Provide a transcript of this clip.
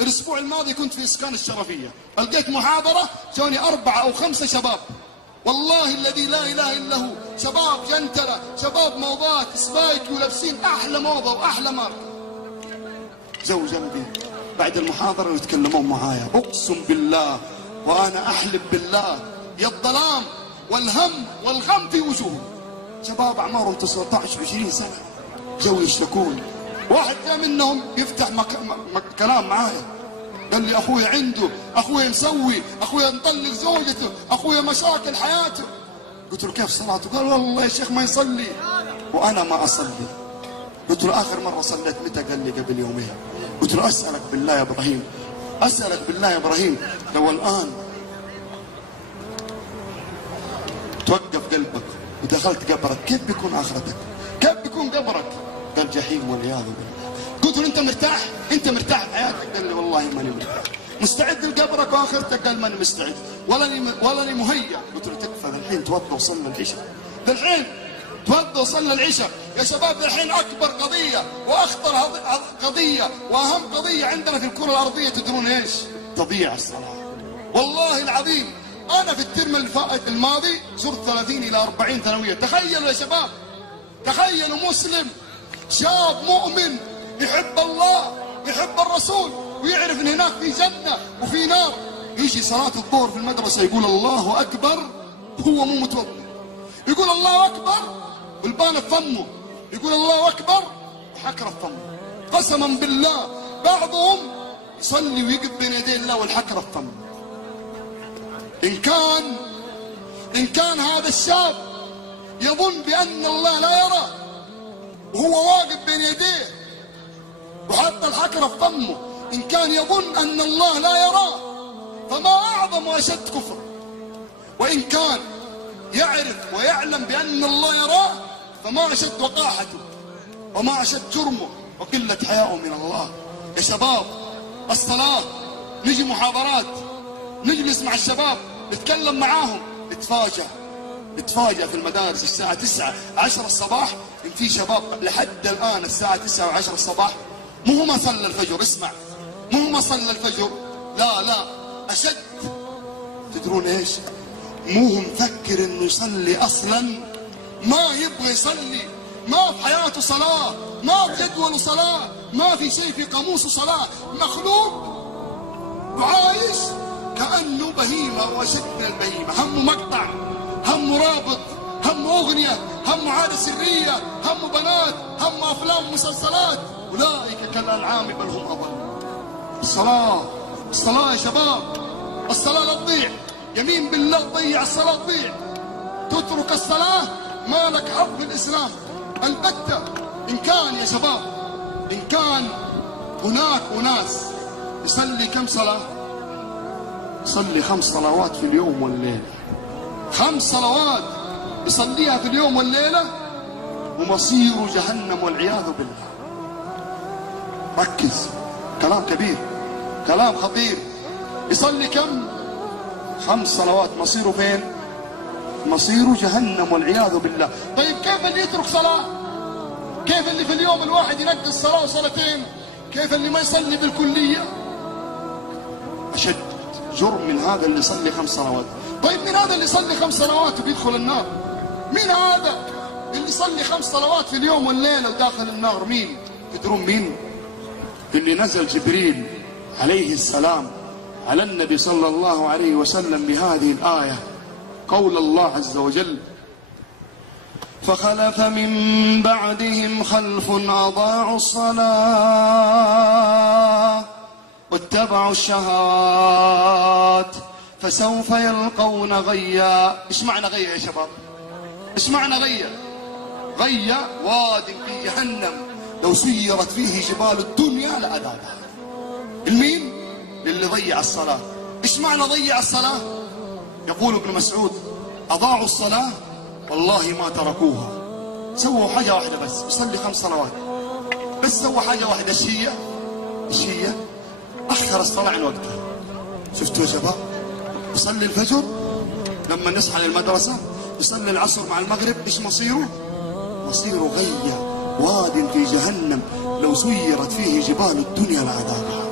الاسبوع الماضي كنت في اسكان الشرفيه، لقيت محاضره جوني 4 أو 5 شباب، والله الذي لا اله الا هو، شباب جنتله، شباب موضات سبايك ولابسين احلى موضه واحلى ماركه. جو جنبي بعد المحاضره ويتكلمون معايا، اقسم بالله وانا احلف بالله يا الظلام والهم والغم في وجوههم، شباب اعمارهم 19 20 سنه، جو يشتكون. واحد جاء منهم يفتح كلام معايا، قال لي اخوي عنده، اخوي مسوي، اخوي مطلق زوجته، اخوي مشاكل حياته. قلت له كيف صلاته؟ قال والله يا شيخ ما يصلي وانا ما اصلي. قلت له اخر مره صليت متى؟ قال لي قبل يومين. قلت له اسالك بالله يا ابراهيم، اسالك بالله يا ابراهيم، لو الان توقف قلبك ودخلت قبرك كيف بيكون اخرتك؟ كيف بيكون قبرك؟ قال جحيم والعياذ بالله. قلت له انت مرتاح؟ انت مرتاح في حياتك؟ قال لي والله ماني مرتاح. مستعد لقبرك واخرتك؟ قال ماني مستعد ولا مهيأ. قلت له تكفى الحين، توضى وصلى العشاء، الحين توضى وصلى العشاء يا شباب. الحين اكبر قضيه واخطر قضيه واهم قضيه عندنا في الكره الارضيه تدرون ايش؟ تضييع الصلاه. والله العظيم انا في الترم الماضي زرت 30 إلى 40 ثانويه. تخيلوا يا شباب، تخيلوا مسلم شاب مؤمن يحب الله يحب الرسول ويعرف ان هناك في جنه وفي نار، يجي صلاه الظهر في المدرسه يقول الله اكبر، هو مو متوضئ، يقول الله اكبر والبان في فمه، يقول الله اكبر وحكره في فمه. قسما بالله بعضهم يصلي ويقف بين يدي الله والحكره في فمه. إن كان هذا الشاب يظن بأن الله لا يرى وهو واقف بين يديه وحتى الحكرة في فمه، إن كان يظن أن الله لا يراه فما أعظم وأشد كفر. وإن كان يعرف ويعلم بأن الله يراه فما أشد وقاحته وما أشد جرمه وقلة حياءه من الله. يا شباب الصلاة، نجي محاضرات نجلس مع الشباب نتكلم معاهم، نتفاجأ في المدارس الساعة 9 10 الصباح إن في شباب لحد الآن الساعة 9 و10 الصباح مو ما صلى الفجر. اسمع، مو ما صلى الفجر، لا أشد. تدرون إيش؟ مو مفكر إنه يصلي أصلا، ما يبغى يصلي، ما في حياته صلاة، ما في جدوله صلاة، ما في شيء في قاموسه صلاة، مخلوق وعايش كأنه بهيمة وأشد من البهيمة. همه مقطع، همه رابط، همه أغنية، همه عادة سرية، همه بنات، همه أفلام ومسلسلات. أولئك كالأنعام بل هم أضل. الصلاة يا شباب، الصلاة لا تضيع. يمين بالله تضيع الصلاة تضيع. تترك الصلاة ما لك حظ في الإسلام البتة. إن كان يا شباب، إن كان هناك أناس يصلي كم صلاة؟ يصلي 5 صلوات في اليوم والليلة، 5 صلوات يصليها في اليوم والليلة ومصيره جهنم والعياذ بالله. ركز، كلام كبير، كلام خطير. يصلي كم؟ 5 صلوات، مصيره فين؟ مصيره جهنم والعياذ بالله. طيب كيف اللي يترك صلاة؟ كيف اللي في اليوم الواحد ينقص صلاة وصلاتين؟ كيف اللي ما يصلي بالكلية؟ أشد جرم من هذا اللي يصلي 5 صلوات. طيب مين هذا اللي يصلي 5 صلوات وبيدخل النار؟ مين هذا اللي يصلي 5 صلوات في اليوم والليلة وداخل النار؟ مين؟ تدرون مين؟ اللي نزل جبريل عليه السلام على النبي صلى الله عليه وسلم بهذه الآية، قول الله عز وجل: فخلف من بعدهم خلف أضاعوا الصلاة واتبعوا الشهوات فسوف يلقون غيا. ايش معنى غيا يا شباب؟ ايش معنى غيا؟ غيا واد في جهنم لو سيرت فيه جبال الدنيا لأذابها. المين؟ للي ضيع الصلاة. ايش معنى ضيع الصلاة؟ يقول ابن مسعود: أضاعوا الصلاة والله ما تركوها. سووا حاجة واحدة بس، يصلي 5 صلوات بس، سووا حاجة واحدة. ايش هي؟ أخر الصلاة عن وقتها. شفتوا يا شباب؟ يصلي الفجر لما نصحى للمدرسة، يصلي العصر مع المغرب، ايش مصيره؟ مصيره غيا واد في جهنم لو سيرت فيه جبال الدنيا لعذابها.